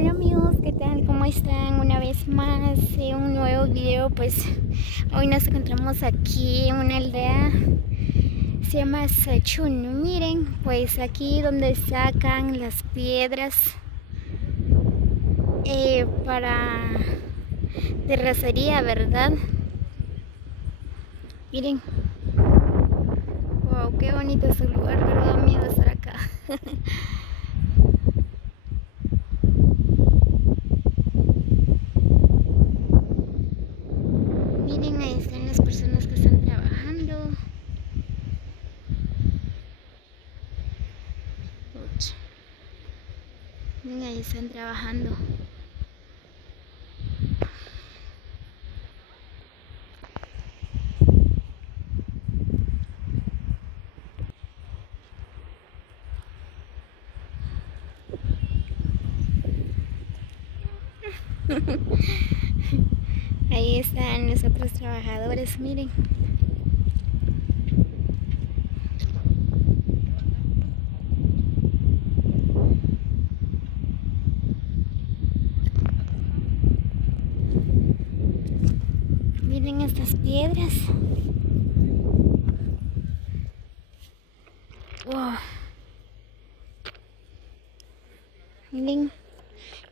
Hola amigos, ¿qué tal? ¿Cómo están? Una vez más en un nuevo video. Pues hoy nos encontramos aquí en una aldea, se llama Sachún. Miren, pues aquí donde sacan las piedras para terracería, ¿verdad? Miren, wow, qué bonito es el lugar, pero da miedo estar acá. Miren, ahí están las personas que están trabajando. Uch. Miren, ahí están trabajando. Ahí están los otros trabajadores, miren. Miren estas piedras. Wow. Miren,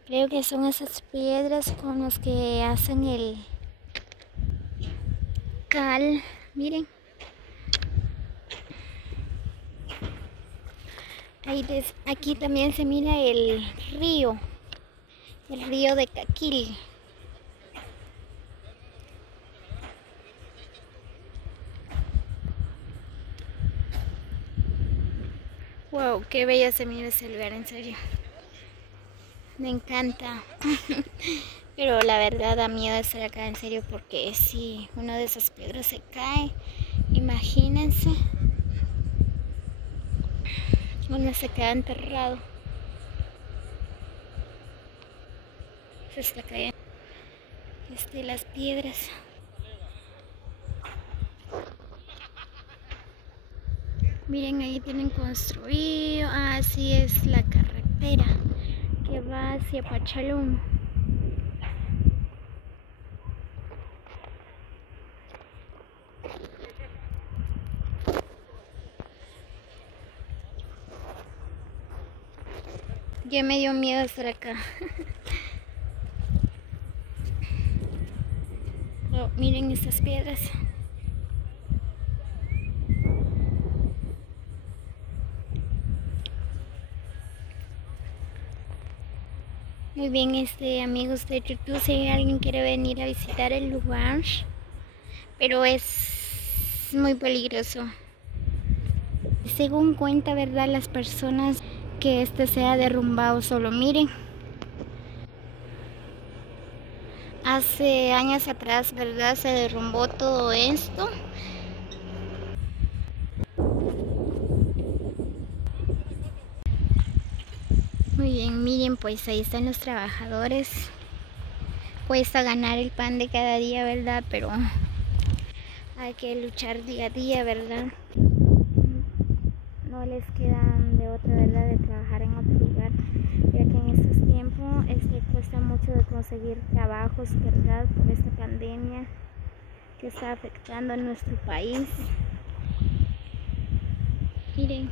creo que son esas piedras con las que hacen el cal. Miren. Aquí también se mira el río de Caquil. Wow, qué bella se mira ese lugar, en serio. Me encanta. Pero la verdad da miedo estar acá, en serio, porque si una de esas piedras se cae, imagínense, uno se queda enterrado. Se está cayendo las piedras. Miren, ahí tienen construido. Así es la carretera que va hacia Pachalón. Ya me dio miedo estar acá. Oh, miren estas piedras. Muy bien, amigos de YouTube, si alguien quiere venir a visitar el lugar, pero es muy peligroso. Según cuenta, ¿verdad?, las personas, que se ha derrumbado solo. Miren, hace años atrás, ¿verdad?, se derrumbó todo esto. Muy bien, miren, pues ahí están los trabajadores. Cuesta ganar el pan de cada día, ¿verdad? Pero hay que luchar día a día, ¿verdad? No les quedan de otra, ¿verdad?, de trabajar en otro lugar, ya que en estos tiempos cuesta mucho de conseguir trabajos, ¿verdad?, por esta pandemia que está afectando a nuestro país. Miren.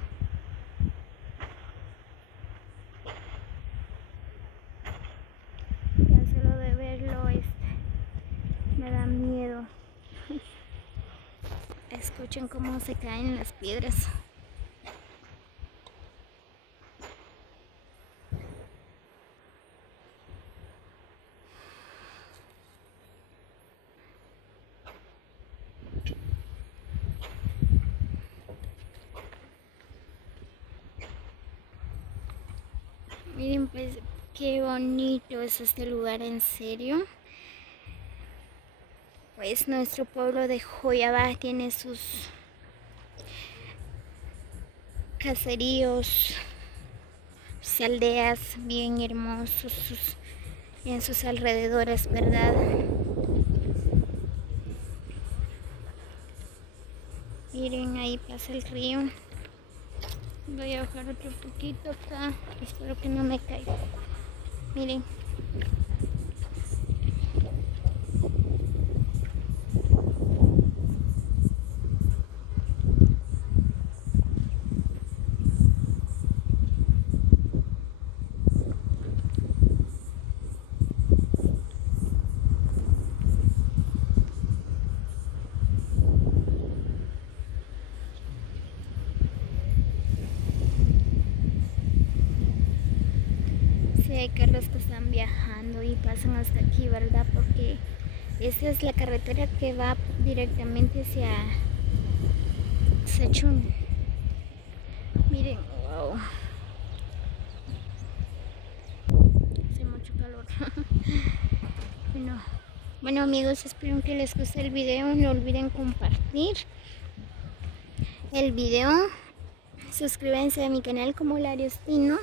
Ya solo de verlo me da miedo. Escuchen cómo se caen las piedras. Miren, pues qué bonito es este lugar, en serio. Pues nuestro pueblo de Joyabá tiene sus caseríos, sus aldeas bien hermosos en sus alrededores, ¿verdad? Miren, ahí pasa el río. Voy a bajar otro poquito acá, espero que no me caiga. Miren. Sí, hay carros que están viajando y pasan hasta aquí, ¿verdad? Porque esa es la carretera que va directamente hacia Sechún. Miren, wow. Hace mucho calor. Bueno amigos, espero que les guste el video. No olviden compartir el video. Suscríbanse a mi canal como Lariostino.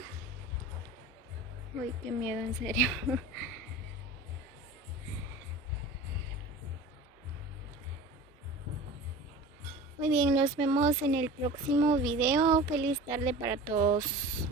Uy, qué miedo, en serio. Muy bien, nos vemos en el próximo video. Feliz tarde para todos.